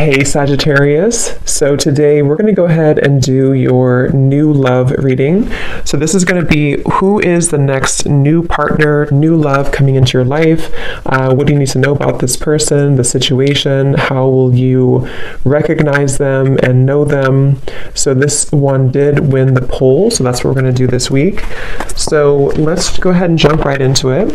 Hey Sagittarius, so today we're going to go ahead and do your new love reading. So this is going to be who is the next new partner, new love coming into your life. What do you need to know about this person, the situation? How will you recognize them and know them? So this one did win the poll, so that's what we're going to do this week. So let's go ahead and jump right into it.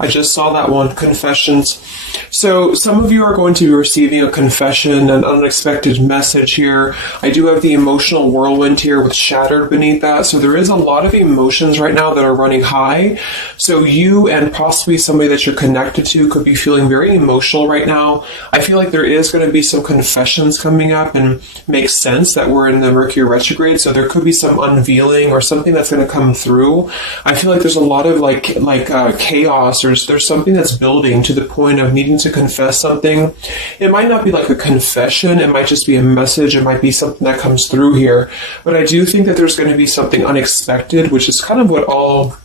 I just saw that one, confessions. So some of you are going to be receiving a confession, an unexpected message here. I do have the emotional whirlwind here with shattered beneath that. So there is a lot of emotions right now that are running high. So you and possibly somebody that you're connected to could be feeling very emotional right now. I feel like there is going to be some confessions coming up, and makes sense that we're in the Mercury retrograde. So there could be some unveiling or something that's going to come through. I feel like there's a lot of chaos, or there's something that's building to the point of needing to confess something. It might not be like a confession, it might just be a message, it might be something that comes through here. But I do think that there's going to be something unexpected, which is kind of what all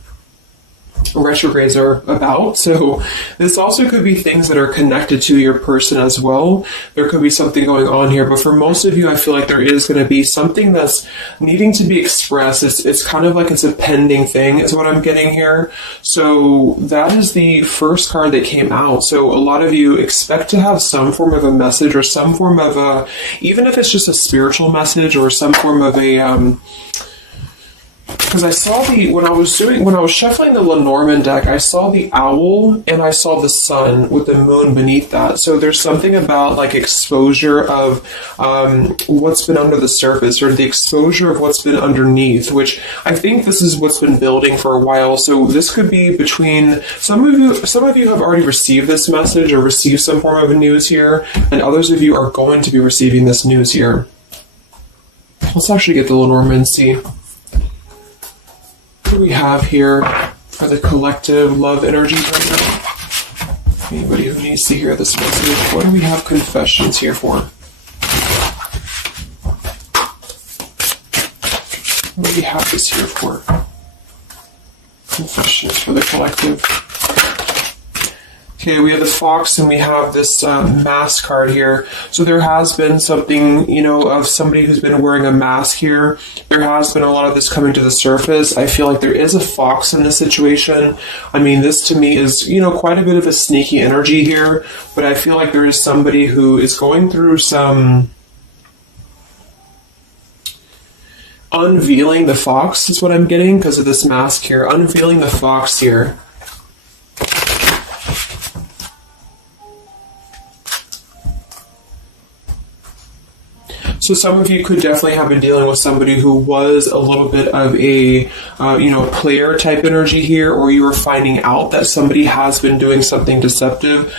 retrogrades are about. So this also could be things that are connected to your person as well. There could be something going on here, but for most of you, I feel like there is going to be something that's needing to be expressed. It's kind of like it's a pending thing is what I'm getting here. So that is the first card that came out. So a lot of you expect to have some form of a message, or some form of a, even if it's just a spiritual message, or some form of a because I saw when I was shuffling the Lenormand deck, I saw the owl and I saw the sun with the moon beneath that. So there's something about like exposure of what's been under the surface, or the exposure of what's been underneath, which I think this is what's been building for a while. So this could be between some of you have already received this message or received some form of news here, and others of you are going to be receiving this news here. Let's actually get the Lenormand and see. What do we have here for the collective love energies right now? Anybody who needs to hear this message, what do we have confessions here for? What do we have this here for? Confessions for the collective. Okay, we have the fox and we have this mask card here. So there has been something, of somebody who's been wearing a mask here. There has been a lot of this coming to the surface. I feel like there is a fox in this situation. I mean, this to me is, quite a bit of a sneaky energy here. But I feel like there is somebody who is going through some unveiling the fox is what I'm getting because of this mask here. Unveiling the fox here. So some of you could definitely have been dealing with somebody who was a little bit of a, player type energy here, or you were finding out that somebody has been doing something deceptive.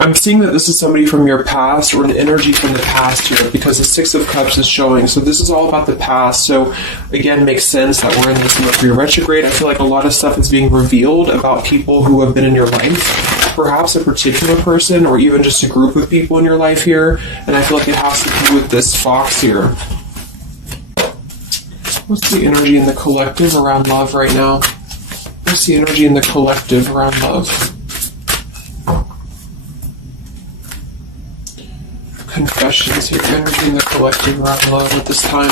I'm seeing that this is somebody from your past, or an energy from the past here, because the Six of Cups is showing. So this is all about the past. So again, makes sense that we're in this Mercury retrograde. I feel like a lot of stuff is being revealed about people who have been in your life. Perhaps a particular person, or even just a group of people in your life here. And I feel like it has to do with this fox here. What's the energy in the collective around love right now? What's the energy in the collective around love? Confessions here, energy in the collective around love at this time.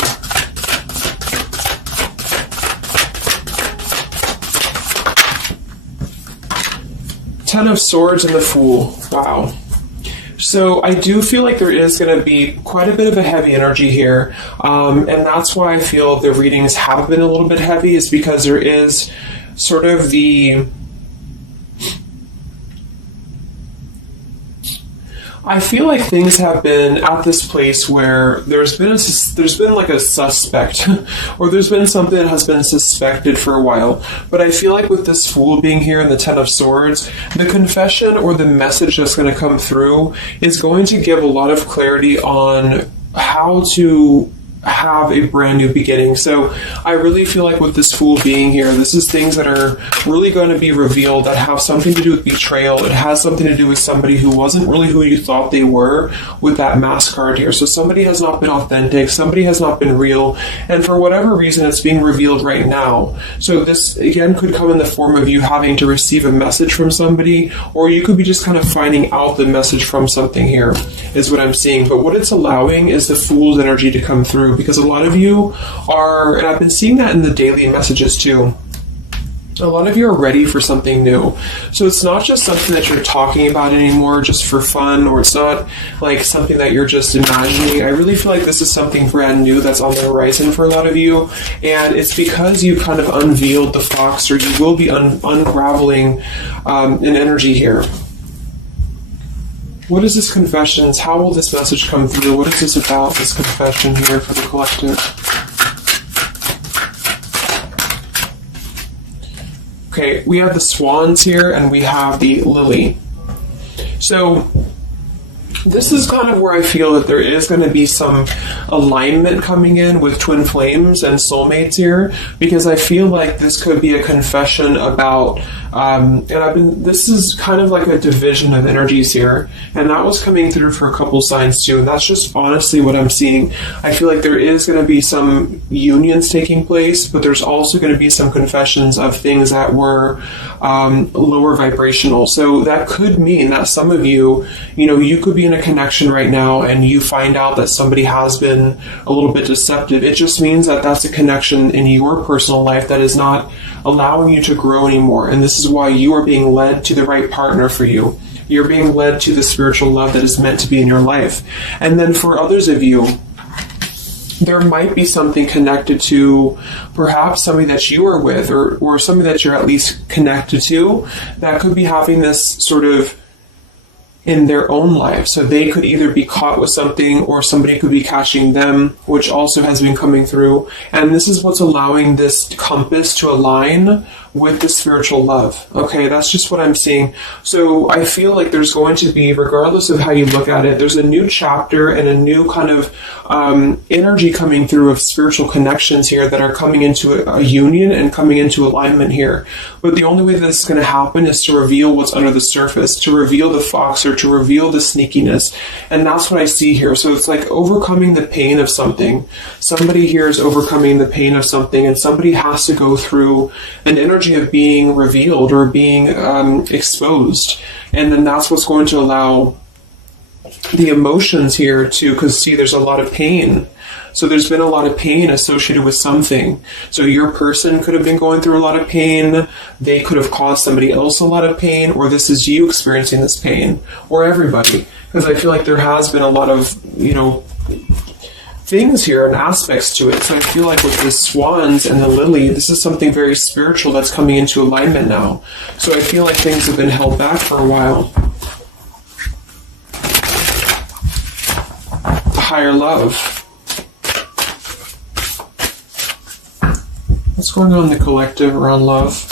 Ten of Swords and the Fool. Wow. So I do feel like there is going to be quite a bit of a heavy energy here. And that's why I feel the readings have been a little bit heavy, is because there is sort of the... I feel like things have been at this place where there's been like a suspect, or there's been something that has been suspected for a while. But I feel like with this Fool being here and the Ten of Swords, the confession or the message that's going to come through is going to give a lot of clarity on how to have a brand new beginning. So I really feel like with this Fool being here, this is things that are really going to be revealed that have something to do with betrayal. It has something to do with somebody who wasn't really who you thought they were with that Mask card here. So somebody has not been authentic, somebody has not been real, and for whatever reason it's being revealed right now. So this again could come in the form of you having to receive a message from somebody, or you could be just kind of finding out the message from something here, is what I'm seeing. But what it's allowing is the Fool's energy to come through, because a lot of you are, and I've been seeing that in the daily messages too, a lot of you are ready for something new. So it's not just something that you're talking about anymore just for fun, or it's not like something that you're just imagining. I really feel like this is something brand new that's on the horizon for a lot of you, and it's because you kind of unveiled the fox, or you will be unraveling an energy here. What is this confessions? How will this message come through? What is this about, this confession here for the collective? Okay, we have the swans here, and we have the lily. So this is kind of where I feel that there is going to be some alignment coming in with twin flames and soulmates here, because I feel like this could be a confession about, this is kind of like a division of energies here, and that was coming through for a couple signs too, and that's just honestly what I'm seeing. I feel like there is going to be some unions taking place, but there's also going to be some confessions of things that were lower vibrational. So that could mean that some of you, you could be in a connection right now and you find out that somebody has been a little bit deceptive. It just means that that's a connection in your personal life that is not allowing you to grow anymore. And this is why you are being led to the right partner for you. You're being led to the spiritual love that is meant to be in your life. And then for others of you, there might be something connected to perhaps somebody that you are with, or somebody that you're at least connected to, that could be having this sort of in their own life. So they could either be caught with something, or somebody could be catching them, which also has been coming through. And this is what's allowing this compass to align with the spiritual love. Okay, that's just what I'm seeing. So I feel like there's going to be, regardless of how you look at it, there's a new chapter and a new kind of energy coming through of spiritual connections here that are coming into a union and coming into alignment here. But the only way that this is going to happen is to reveal what's under the surface, to reveal the fox, or to reveal the sneakiness. And that's what I see here. So it's like overcoming the pain of something. Somebody here is overcoming the pain of something, and somebody has to go through an energy of being revealed or being exposed. And then that's what's going to allow the emotions here to, because see, there's a lot of pain. So there's been a lot of pain associated with something. So your person could have been going through a lot of pain. They could have caused somebody else a lot of pain, or this is you experiencing this pain, or everybody. Because I feel like there has been a lot of, things here and aspects to it. So I feel like with the swans and the lily, this is something very spiritual that's coming into alignment now. So I feel like things have been held back for a while. The higher love. What's going on in the collective around love?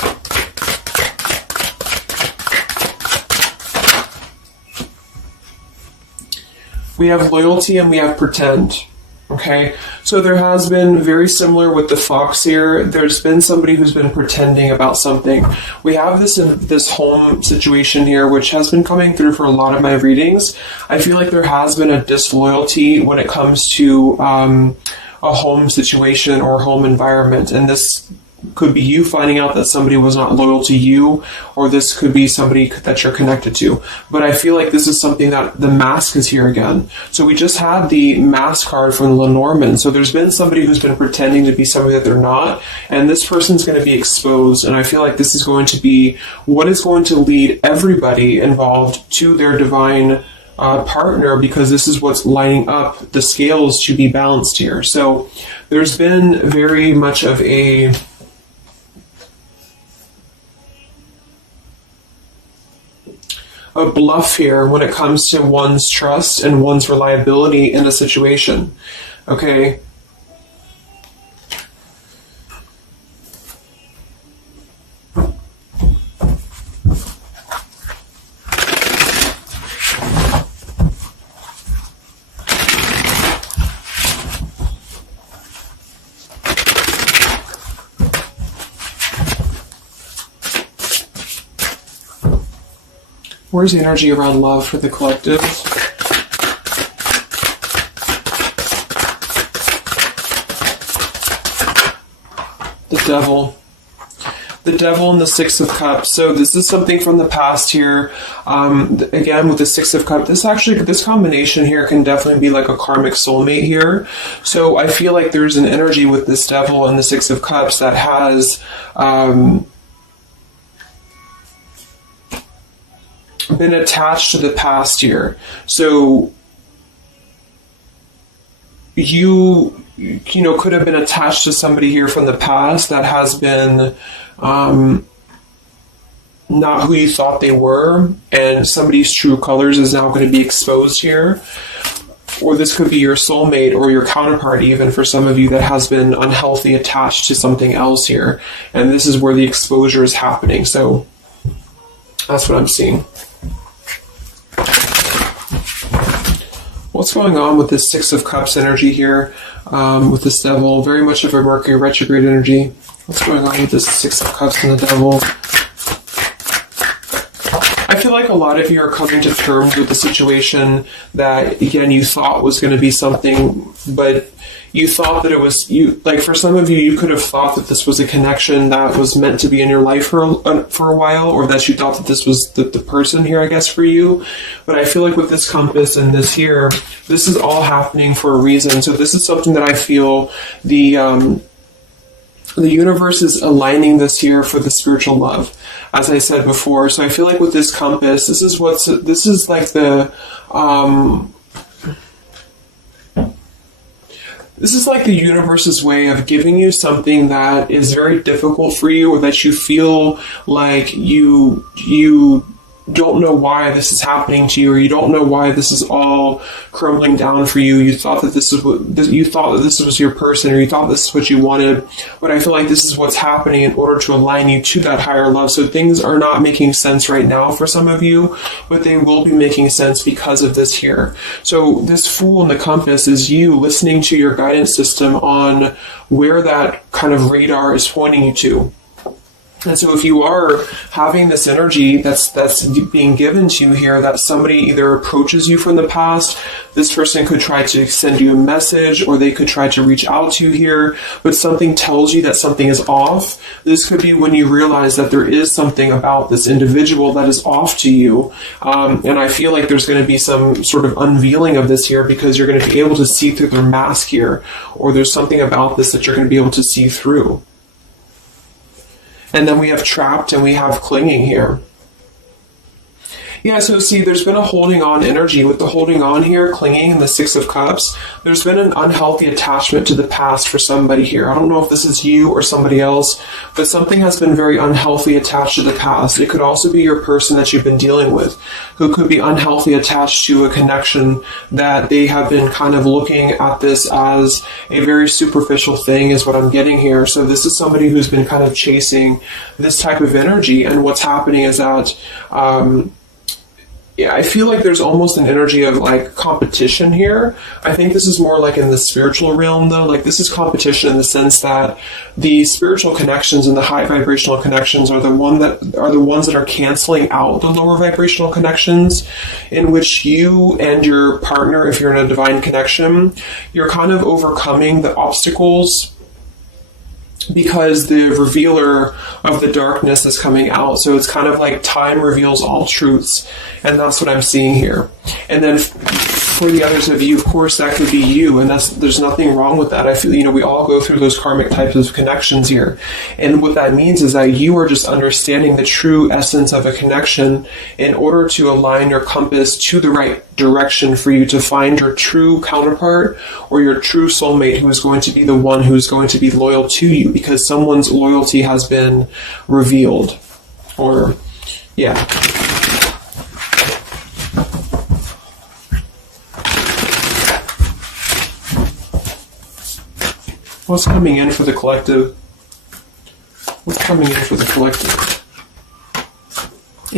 We have loyalty and we have pretend. Okay, so there has been, very similar with the fox here, there's been somebody who's been pretending about something. We have this home situation here, which has been coming through for a lot of my readings. I feel like there has been a disloyalty when it comes to a home situation or home environment, and this could be you finding out that somebody was not loyal to you, or this could be somebody that you're connected to. But I feel like this is something that the mask is here again. So we just had the mask card from Lenormand. So there's been somebody who's been pretending to be somebody that they're not, and this person's going to be exposed. And I feel like this is going to be what is going to lead everybody involved to their divine partner, because this is what's lining up the scales to be balanced here. So there's been very much of a bluff here when it comes to one's trust and one's reliability in a situation. Okay. Where's the energy around love for the collective? The Devil. The Devil and the Six of Cups. So this is something from the past here. Again, with the Six of Cups, this combination here can definitely be like a karmic soulmate here. So I feel like there's an energy with this Devil and the Six of Cups that has been attached to the past here. So you know, could have been attached to somebody here from the past that has been not who you thought they were, and somebody's true colors is now going to be exposed here. Or this could be your soulmate or your counterpart, even for some of you, that has been unhealthy attached to something else here. And this is where the exposure is happening. So that's what I'm seeing. What's going on with this Six of Cups energy here with this Devil? Very much of a Mercury retrograde energy. What's going on with this Six of Cups and the Devil? I feel like a lot of you are coming to terms with the situation that, again, you thought was going to be something, but you thought that it was, like for some of you, you could have thought that this was a connection that was meant to be in your life for a while, or that you thought that this was the person here, I guess, for you. But I feel like with this compass and this here, this is all happening for a reason. So this is something that I feel the universe is aligning this here for the spiritual love, as I said before. So I feel like with this compass, this is like the this is like the universe's way of giving you something that is very difficult for you, or that you feel like you don't know why this is happening to you, or you don't know why this is all crumbling down for you. You thought that this was your person, or you thought this is what you wanted. But I feel like this is what's happening in order to align you to that higher love. So things are not making sense right now for some of you, but they will be making sense because of this here. So this Fool in the compass is you listening to your guidance system on where that kind of radar is pointing you to. And so if you are having this energy that's being given to you here, that somebody either approaches you from the past, this person could try to send you a message, or they could try to reach out to you here, but something tells you that something is off. This could be when you realize that there is something about this individual that is off to you. And I feel like there's going to be some sort of unveiling of this here, because you're going to be able to see through their mask here, or there's something about this that you're going to be able to see through. And then we have trapped and we have clinging here. Yeah, so see, there's been a holding on energy with the holding on here, clinging, and the Six of Cups. There's been an unhealthy attachment to the past for somebody here. I don't know if this is you or somebody else, but something has been very unhealthy attached to the past. It could also be your person that you've been dealing with, who could be unhealthy attached to a connection that they have been kind of looking at this as a very superficial thing, is what I'm getting here. So this is somebody who's been kind of chasing this type of energy, and what's happening is that yeah, I feel like there's almost an energy of like competition here. I think this is more like in the spiritual realm though. Like this is competition in the sense that the spiritual connections and the high vibrational connections are the ones that are canceling out the lower vibrational connections, in which you and your partner, if you're in a divine connection, you're kind of overcoming the obstacles, because the revealer of the darkness is coming out. So it's kind of like time reveals all truths, and that's what I'm seeing here. And then for the others of you, of course, that could be you, and there's nothing wrong with that. I feel, we all go through those karmic types of connections here. And what that means is that you are just understanding the true essence of a connection in order to align your compass to the right direction for you to find your true counterpart or your true soulmate, who is going to be the one who's going to be loyal to you, because someone's loyalty has been revealed. Or, yeah. What's coming in for the collective? What's coming in for the collective?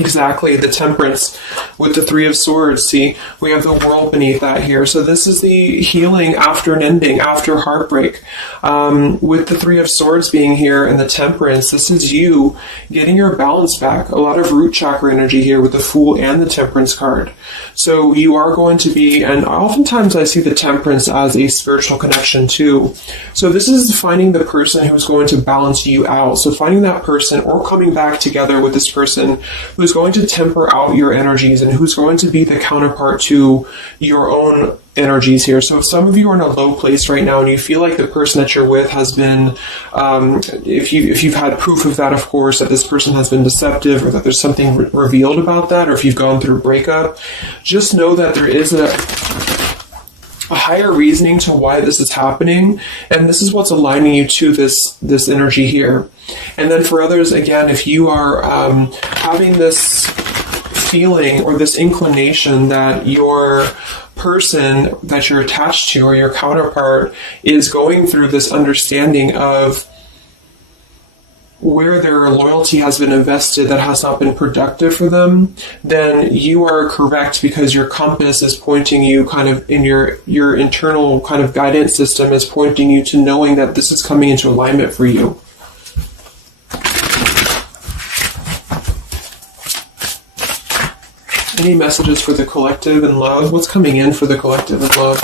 Exactly, the Temperance with the Three of Swords. See, we have the World beneath that here. So this is the healing after an ending, after heartbreak. With the Three of Swords being here and the Temperance, this is you getting your balance back. A lot of root chakra energy here with the Fool and the Temperance card. So you are going to be, and oftentimes I see the Temperance as a spiritual connection too. So this is finding the person who's going to balance you out. So finding that person or coming back together with this person who's going to temper out your energies and who's going to be the counterpart to your own energies here. So if some of you are in a low place right now and you feel like the person that you're with has been, if you've had proof of that, of course, that this person has been deceptive or that there's something revealed about that, or if you've gone through a breakup, just know that there is a higher reasoning to why this is happening, and this is what's aligning you to this energy here. And then for others, again, if you are having this feeling or this inclination that your person that you're attached to or your counterpart is going through this understanding of where their loyalty has been invested that has not been productive for them, then you are correct, because your compass is pointing you kind of in your internal kind of guidance system is pointing you to knowing that this is coming into alignment for you. Any messages for the collective in love? What's coming in for the collective in love?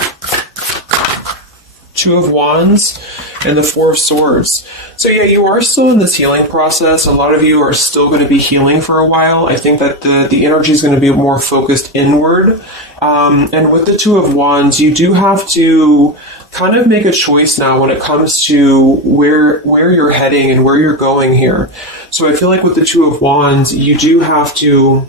Two of Wands and the Four of Swords. So yeah, you are still in this healing process. A lot of you are still going to be healing for a while. I think that the energy is going to be more focused inward. And with the Two of Wands, you do have to kind of make a choice now when it comes to where you're heading and where you're going here. So I feel like with the Two of Wands, you do have to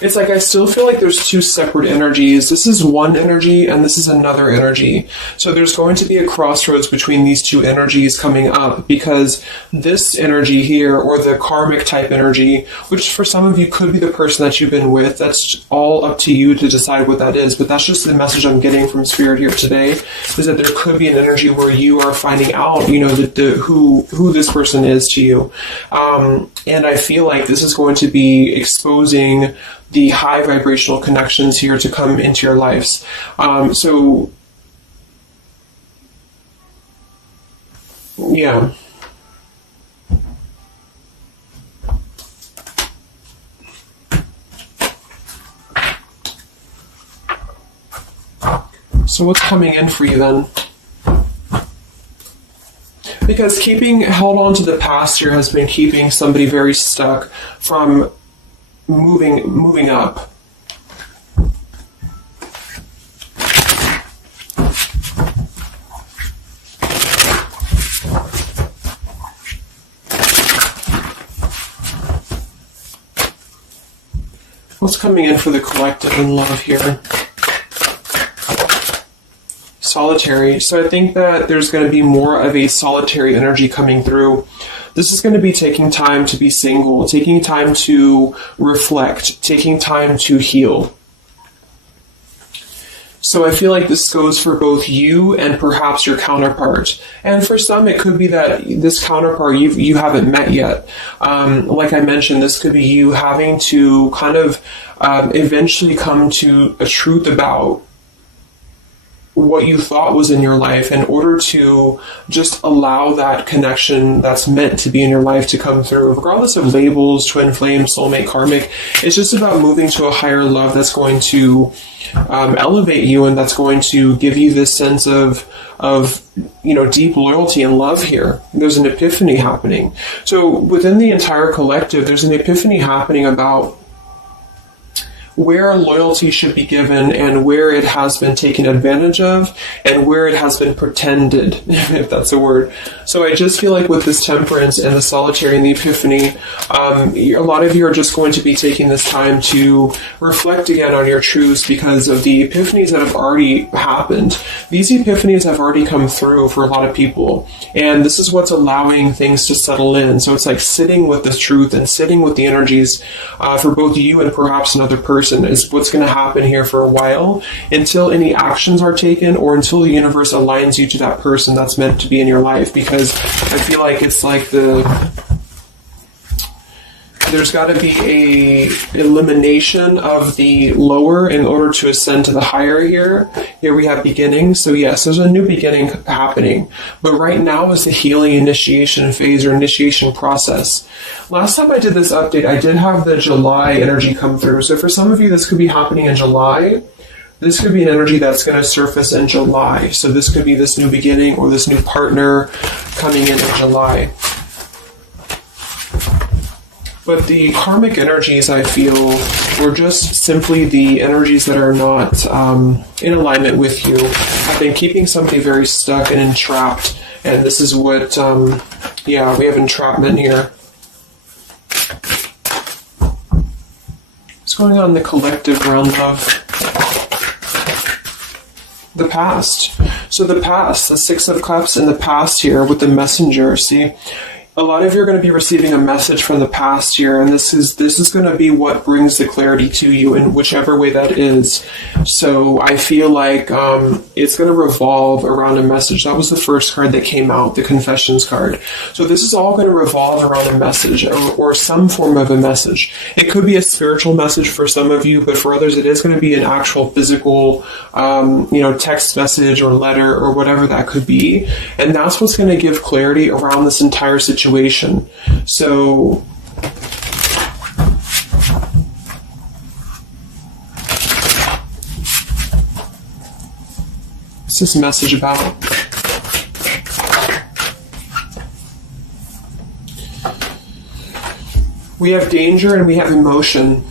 it's like I still feel like there's two separate energies. This is one energy and this is another energy. So there's going to be a crossroads between these two energies coming up, because this energy here, or the karmic type energy, which for some of you could be the person that you've been with, that's all up to you to decide what that is. But that's just the message I'm getting from Spirit here today, is that there could be an energy where you are finding out, who this person is to you. And I feel like this is going to be exposing the high vibrational connections here to come into your lives. So yeah. So what's coming in for you then? Because held on to the past here has been keeping somebody very stuck from moving up. What's coming in for the collective in love here? Solitary. So I think that there's going to be more of a solitary energy coming through. This is going to be taking time to be single, taking time to reflect, taking time to heal. So I feel like this goes for both you and perhaps your counterpart. And for some, it could be that this counterpart you haven't met yet. Like I mentioned, this could be you having to kind of eventually come to a truth about what you thought was in your life in order to just allow that connection that's meant to be in your life to come through, regardless of labels, twin flame, soulmate, karmic. It's just about moving to a higher love that's going to elevate you, and that's going to give you this sense of deep loyalty and love here. There's an epiphany happening. So within the entire collective, there's an epiphany happening about where loyalty should be given and where it has been taken advantage of and where it has been pretended, if that's a word. So I just feel like with this Temperance and the Solitary and the Epiphany, a lot of you are just going to be taking this time to reflect again on your truths because of the epiphanies that have already happened. These epiphanies have already come through for a lot of people, and this is what's allowing things to settle in. So it's like sitting with this truth and sitting with the energies for both you and perhaps another person person is what's going to happen here for a while, until any actions are taken or until the universe aligns you to that person that's meant to be in your life. Because I feel like it's like there's got to be a elimination of the lower in order to ascend to the higher here. Here we have beginning. So yes, there's a new beginning happening. But right now is the healing initiation phase or initiation process. Last time I did this update, I did have the July energy come through. So for some of you, this could be happening in July. This could be an energy that's going to surface in July. So this could be this new beginning or this new partner coming in July. But the karmic energies, I feel, were just simply the energies that are not in alignment with you. I've been keeping somebody very stuck and entrapped. And this is what, we have entrapment here. What's going on in the collective realm of the past? So the past, the Six of Cups in the past here with the messenger, see? A lot of you are going to be receiving a message from the past here, and this is going to be what brings the clarity to you in whichever way that is. So I feel like it's going to revolve around a message. That was the first card that came out, the Confessions card. So this is all going to revolve around a message or some form of a message. It could be a spiritual message for some of you, but for others it is going to be an actual physical, text message or letter or whatever that could be. And that's what's going to give clarity around this entire situation. So what's this message about? We have danger and we have emotion.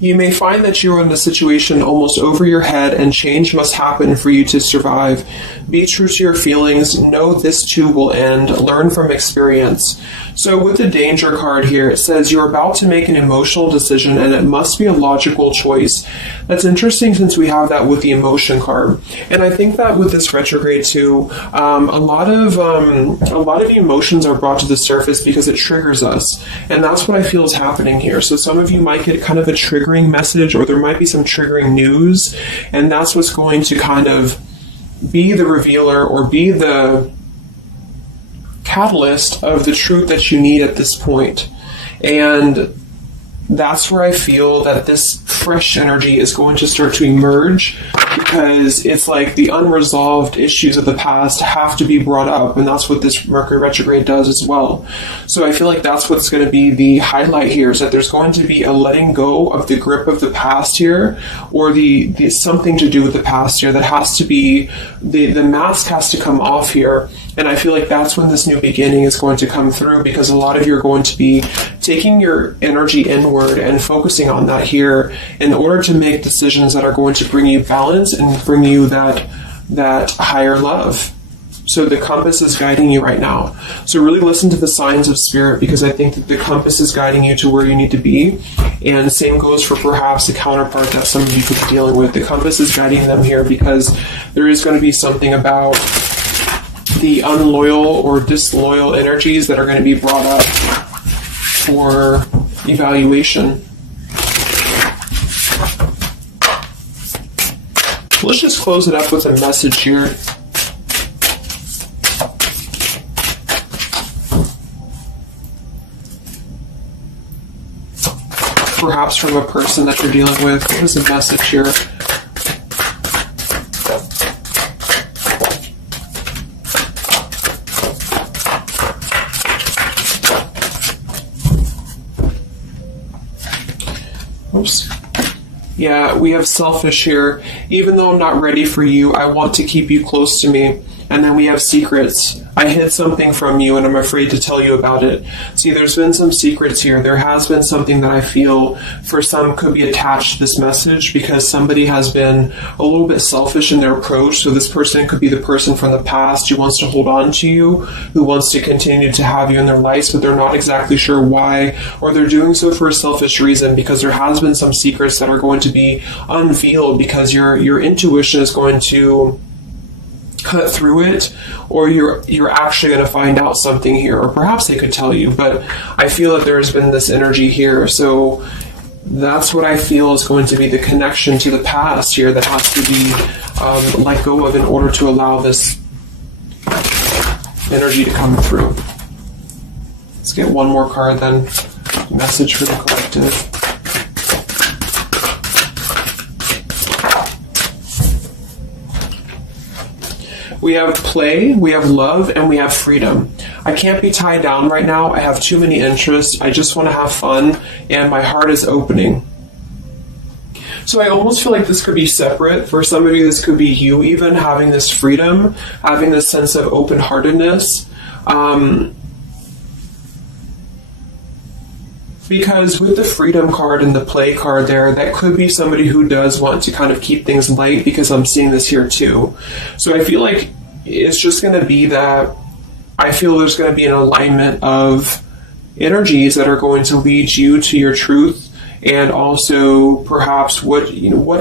You may find that you are in a situation almost over your head and change must happen for you to survive. Be true to your feelings. Know this too will end. Learn from experience. So with the danger card here, it says you're about to make an emotional decision and it must be a logical choice. That's interesting since we have that with the emotion card. And I think that with this retrograde too, a lot of emotions are brought to the surface because it triggers us. And that's what I feel is happening here. So some of you might get kind of a triggering message, or there might be some triggering news, and that's what's going to kind of be the revealer or be the catalyst of the truth that you need at this point. And that's where I feel that this fresh energy is going to start to emerge, because it's like the unresolved issues of the past have to be brought up, and that's what this Mercury retrograde does as well. So I feel like that's what's going to be the highlight here, is that there's going to be a letting go of the grip of the past here, or the something to do with the past here that has to be, the mask has to come off here. And I feel like that's when this new beginning is going to come through, because a lot of you are going to be taking your energy inward and focusing on that here in order to make decisions that are going to bring you balance and bring you that higher love. So the compass is guiding you right now. So really listen to the signs of spirit, because I think that the compass is guiding you to where you need to be. And the same goes for perhaps the counterpart that some of you could be dealing with. The compass is guiding them here because there is going to be something about the unloyal or disloyal energies that are going to be brought up for evaluation. Let's just close it up with a message here. Perhaps from a person that you're dealing with. What is the message here? Oops. Yeah, we have selfish here. Even though I'm not ready for you, I want to keep you close to me. And then we have secrets. I hid something from you and I'm afraid to tell you about it. See, there's been some secrets here. There has been something that I feel for some could be attached to this message, because somebody has been a little bit selfish in their approach. So this person could be the person from the past who wants to hold on to you, who wants to continue to have you in their lives, but they're not exactly sure why, or they're doing so for a selfish reason, because there has been some secrets that are going to be unveiled, because your intuition is going to cut through it, or you're actually going to find out something here, or perhaps they could tell you, but I feel that there's been this energy here. So that's what I feel is going to be the connection to the past here that has to be let go of in order to allow this energy to come through. Let's get one more card then. Message for the collective. We have play, we have love, and we have freedom. I can't be tied down right now. I have too many interests. I just want to have fun, and my heart is opening. So I almost feel like this could be separate. For some of you, this could be you even having this freedom, having this sense of open-heartedness. Because with the freedom card and the play card there, that could be somebody who does want to kind of keep things light, because I'm seeing this here too. So I feel like it's just going to be that I feel there's going to be an alignment of energies that are going to lead you to your truth, and also perhaps what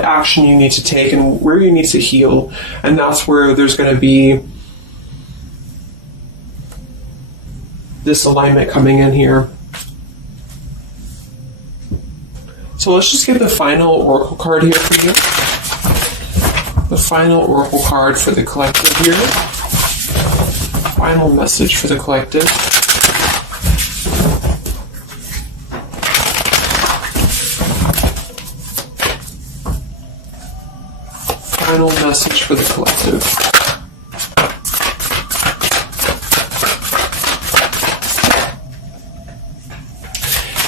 action you need to take and where you need to heal. And that's where there's going to be this alignment coming in here. So let's just get the final oracle card here for you. The final oracle card for the collective here. Final message for the collective. Final message for the collective.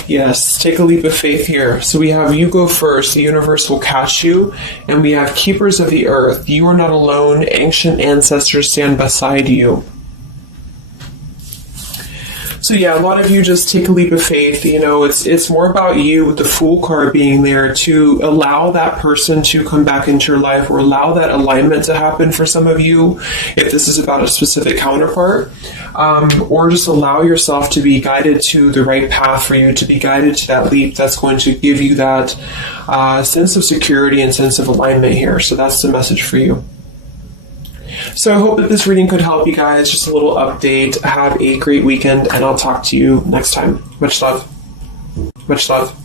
Yes, take a leap of faith here. So we have you go first, the universe will catch you. And we have keepers of the earth. You are not alone. Ancient ancestors stand beside you. So yeah, a lot of you just take a leap of faith. It's more about you with the Fool card being there to allow that person to come back into your life, or allow that alignment to happen for some of you, if this is about a specific counterpart, or just allow yourself to be guided to the right path for you, to be guided to that leap that's going to give you that sense of security and sense of alignment here. So that's the message for you. So I hope that this reading could help you guys. Just a little update. Have a great weekend, and I'll talk to you next time. Much love. Much love.